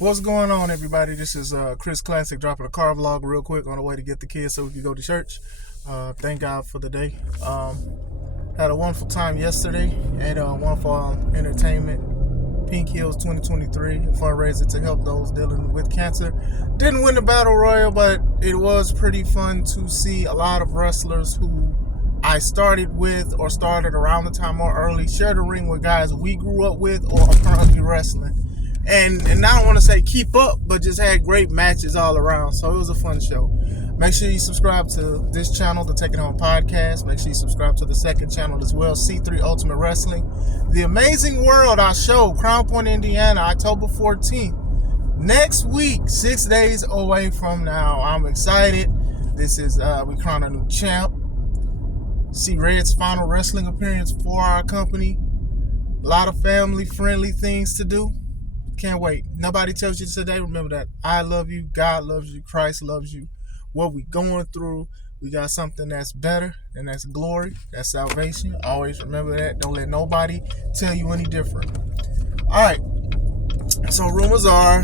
What's going on, everybody? This is Chris Classic dropping a car vlog real quick on the way to get the kids so we can go to church. Thank God for the day. Had a wonderful time yesterday at Wonderful Entertainment, Pink Hills 2023, fundraiser to help those dealing with cancer. Didn't win the battle royal, but it was pretty fun to see a lot of wrestlers who I started with or started around the time or early share the ring with guys we grew up with or are currently wrestling. And I don't want to say keep up, but just had great matches all around. So it was a fun show. Make sure you subscribe to this channel, the Take It Home Podcast. Make sure you subscribe to the second channel as well, C3 Ultimate Wrestling. The Amazing World, our show, Crown Point, Indiana, October 14th. Next week, 6 days away from now. I'm excited. This is, we crown a new champ. See Red's final wrestling appearance for our company. A lot of family-friendly things to do. Can't wait. Nobody tells you today, remember that I love you, God loves you, Christ loves you. What we going through, we got something that's better, and that's glory, that's salvation. Always remember that. Don't let nobody tell you any different. All right. So rumors are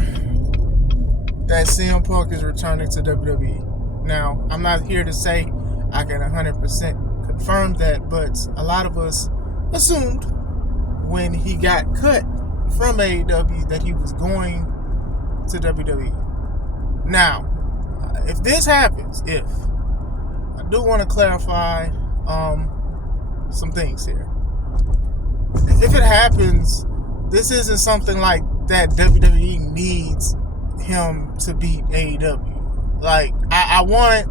that CM Punk is returning to WWE. Now, I'm not here to say I can 100% confirm that, but a lot of us assumed when he got cut from AEW that he was going to WWE. Now, if this happens, I do want to clarify some things here. If it happens, this isn't something like that WWE needs him to beat AEW. Like, I want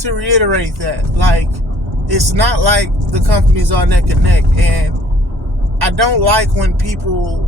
to reiterate that. Like, it's not like the companies are neck and neck, and I don't like when people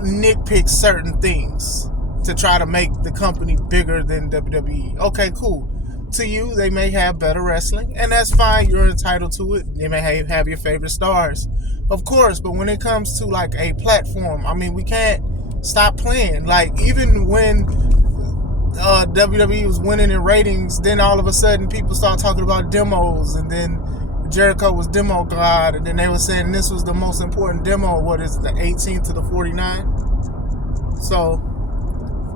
nitpick certain things to try to make the company bigger than WWE. Okay, cool. To you, they may have better wrestling, and that's fine. You're entitled to it. They may have your favorite stars, of course, but when it comes to like a platform, I mean, we can't stop playing. Like, even when WWE was winning in ratings, then all of a sudden people start talking about demos, and then Jericho was demo god, and then they were saying this was the most important demo. What is it, the 18 to the 49? So,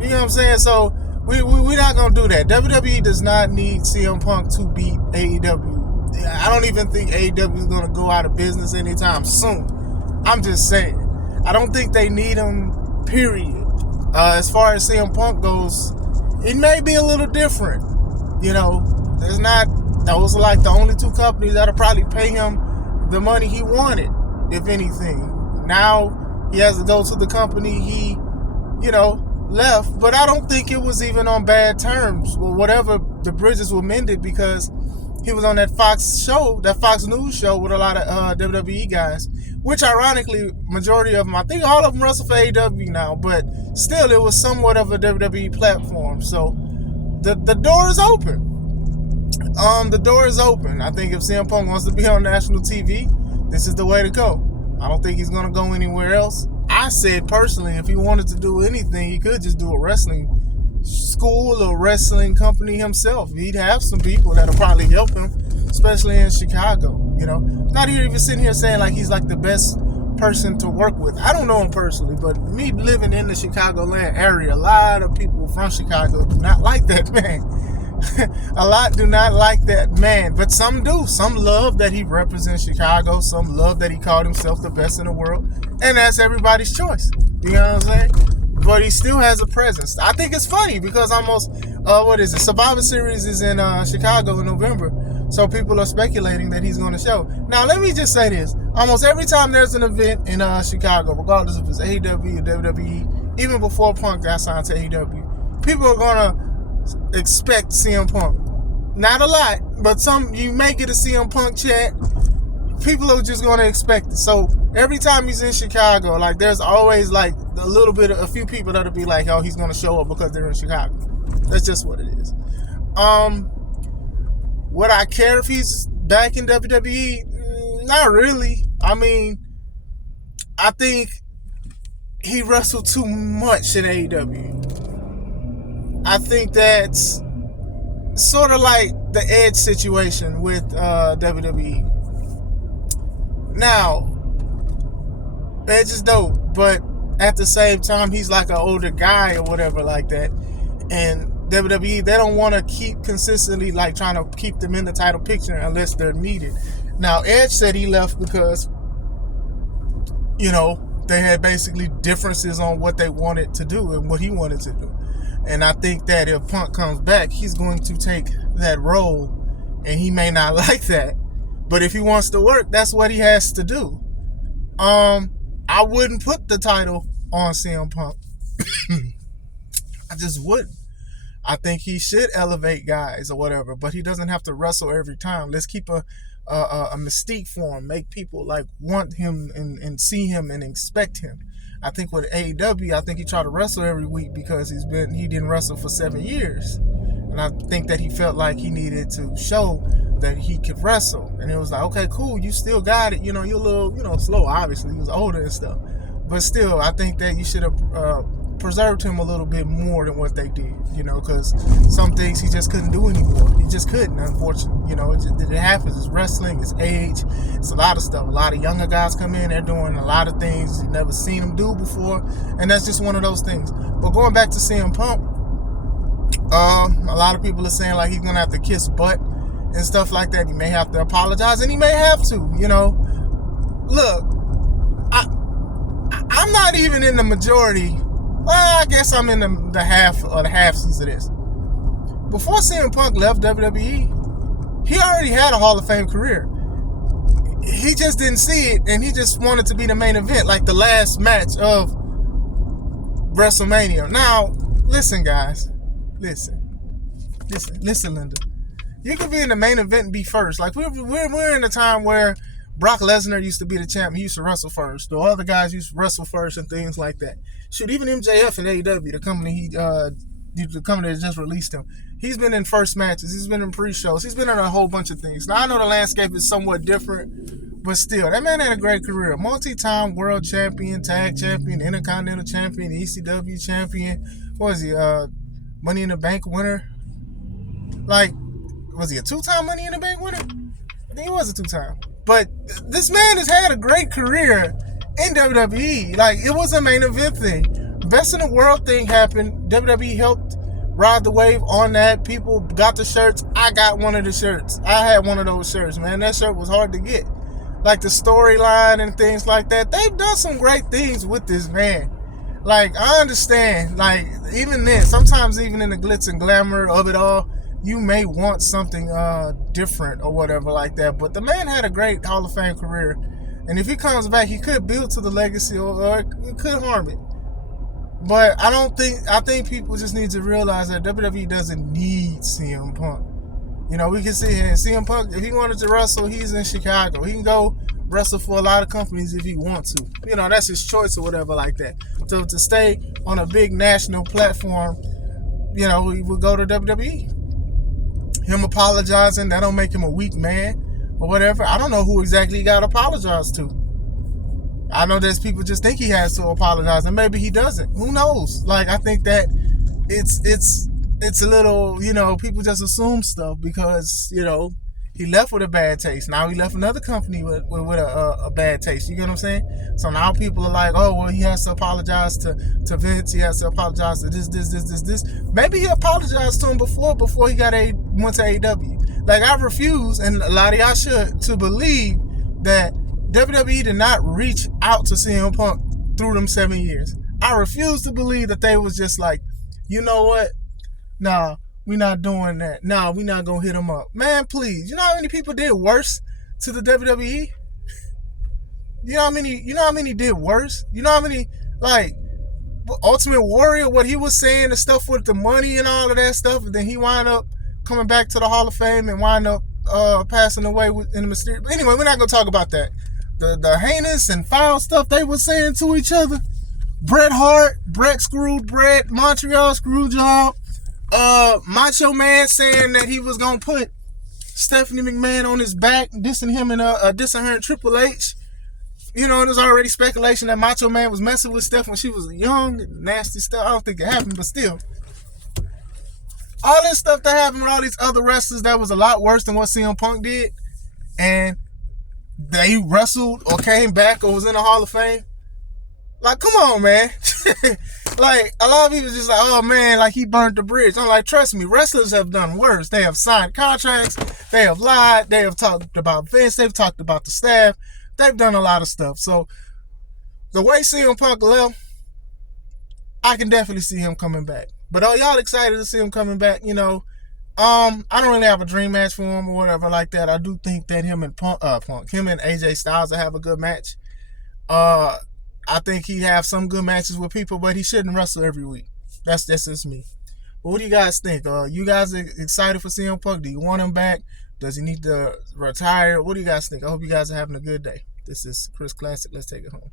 you know what I'm saying? So, we're not going to do that. WWE does not need CM Punk to beat AEW. I don't even think AEW is going to go out of business anytime soon. I'm just saying. I don't think they need him, period. As far as CM Punk goes, it may be a little different. You know, those are like the only two companies that'll probably pay him the money he wanted, if anything. Now he has to go to the company he, left. But I don't think it was even on bad terms. Well, whatever, the bridges were mended because he was on that Fox show, that Fox News show with a lot of WWE guys, which ironically, majority of them, I think all of them wrestle for AEW now, but still it was somewhat of a WWE platform. So the door is open. The door is open. I think if CM Punk wants to be on national TV, this is the way to go. I don't think he's going to go anywhere else. I said personally, if he wanted to do anything, he could just do a wrestling school or wrestling company himself. He'd have some people that'll probably help him, especially in Chicago. Not even sitting here saying like he's like the best person to work with. I don't know him personally, but me living in the Chicagoland area, a lot of people from Chicago do not like that man. A lot do not like that man, but some do. Some love that he represents Chicago. Some love that he called himself the best in the world, and that's everybody's choice. You know what I'm saying? But he still has a presence. I think it's funny because Survivor Series is in Chicago in November, so people are speculating that he's going to show. Now, let me just say this: almost every time there's an event in Chicago, regardless if it's AEW or WWE, even before Punk got signed to AEW, people are going to expect CM Punk. Not a lot, but you may get a CM Punk chat. People are just going to expect it. So every time he's in Chicago, like there's always like a few people that'll be like, oh, he's going to show up because they're in Chicago. That's just what it is. Would I care if he's back in WWE? Not really. I mean, I think he wrestled too much in AEW. I think that's sort of like the Edge situation with WWE. Now, Edge is dope, but at the same time, he's like an older guy or whatever like that. And WWE, they don't want to keep consistently like trying to keep them in the title picture unless they're needed. Now, Edge said he left because, they had basically differences on what they wanted to do and what he wanted to do. And I think that if Punk comes back, he's going to take that role, and he may not like that. But if he wants to work, that's what he has to do. I wouldn't put the title on CM Punk. I just wouldn't. I think he should elevate guys or whatever, but he doesn't have to wrestle every time. Let's keep a mystique for him, make people like want him and see him and expect him. I think with AEW, I think he tried to wrestle every week because he didn't wrestle for 7 years, and I think that he felt like he needed to show that he could wrestle. And it was like, okay, cool, you still got it. You're a little, slow. Obviously, he was older and stuff, but still, I think that you should have preserved him a little bit more than what they did, because some things he just couldn't do anymore. He just couldn't, unfortunately. It happens. It's wrestling, it's age, it's a lot of stuff. A lot of younger guys come in, they're doing a lot of things you've never seen them do before, and that's just one of those things. But going back to CM Punk, a lot of people are saying like he's gonna have to kiss butt and stuff like that. He may have to apologize, and he may have to. Look, I'm not even in the majority. Well, I guess I'm in the half-seas of this. Before CM Punk left WWE, he already had a Hall of Fame career. He just didn't see it, and he just wanted to be the main event, like the last match of WrestleMania. Now, listen, guys. Listen, Linda. You can be in the main event and be first. Like, we're in a time where Brock Lesnar used to be the champ. He used to wrestle first. The other guys used to wrestle first and things like that. Shoot, even MJF and AEW, the company that just released him, he's been in first matches. He's been in pre-shows. He's been in a whole bunch of things. Now, I know the landscape is somewhat different, but still, that man had a great career. Multi-time world champion, tag champion, intercontinental champion, ECW champion. What was he? Money in the Bank winner. Like, was he a 2-time Money in the Bank winner? I think he was a 2-time. But this man has had a great career in WWE. Like, it was a main event thing. Best in the World thing happened. WWE helped ride the wave on that. People got the shirts. I got one of the shirts. I had one of those shirts, man. That shirt was hard to get. Like, the storyline and things like that. They've done some great things with this man. Like, I understand. Like, even then, sometimes even in the glitz and glamour of it all, you may want something different or whatever like that. But the man had a great Hall of Fame career. And if he comes back, he could build to the legacy or it could harm it. But I think people just need to realize that WWE doesn't need CM Punk. We can sit here and CM Punk, if he wanted to wrestle, he's in Chicago. He can go wrestle for a lot of companies if he wants to. That's his choice or whatever like that. So to stay on a big national platform, he would go to WWE. Him apologizing, that don't make him a weak man or whatever. I don't know who exactly he got to apologize to. I know there's people just think he has to apologize, and maybe he doesn't. Who knows? Like, I think that it's a little, people just assume stuff because, he left with a bad taste. Now he left another company with a bad taste. You get what I'm saying? So now people are like, oh, well, he has to apologize to Vince. He has to apologize to this. Maybe he apologized to him before he went to AEW. Like, I refuse, and a lot of y'all should, to believe that WWE did not reach out to CM Punk through them 7 years. I refuse to believe that they was just like, you know what? Nah, we're not doing that. Nah, we're not going to hit him up. Man, please. You know how many people did worse to the WWE? You know how many did worse? You know how many, like, Ultimate Warrior, what he was saying, the stuff with the money and all of that stuff, and then he wound up coming back to the Hall of Fame and wind up passing away in the mysterious. But anyway, we're not going to talk about that. The heinous and foul stuff they were saying to each other. Bret Hart, Bret screwed Bret, Montreal Screwjob, Macho Man saying that he was going to put Stephanie McMahon on his back, dissing him and dissing her and Triple H. There was already speculation that Macho Man was messing with Steph when she was young, nasty stuff. I don't think it happened, but still. All this stuff that happened with all these other wrestlers that was a lot worse than what CM Punk did, and they wrestled or came back or was in the Hall of Fame. Like, come on, man. Like, a lot of people just like, oh man, like he burnt the bridge. I'm like, trust me, wrestlers have done worse. They have signed contracts, they have lied, they have talked about Vince, they've talked about the staff, they've done a lot of stuff. So the way CM Punk left, I can definitely see him coming back. But are y'all excited to see him coming back? You know, I don't really have a dream match for him or whatever like that. I do think that him and him and AJ Styles will have a good match. Uh, I think he have some good matches with people, but he shouldn't wrestle every week. That's just me. But what do you guys think? You guys are excited for CM Punk? Do you want him back? Does he need to retire? What do you guys think? I hope you guys are having a good day. This is Chris Classic. Let's take it home.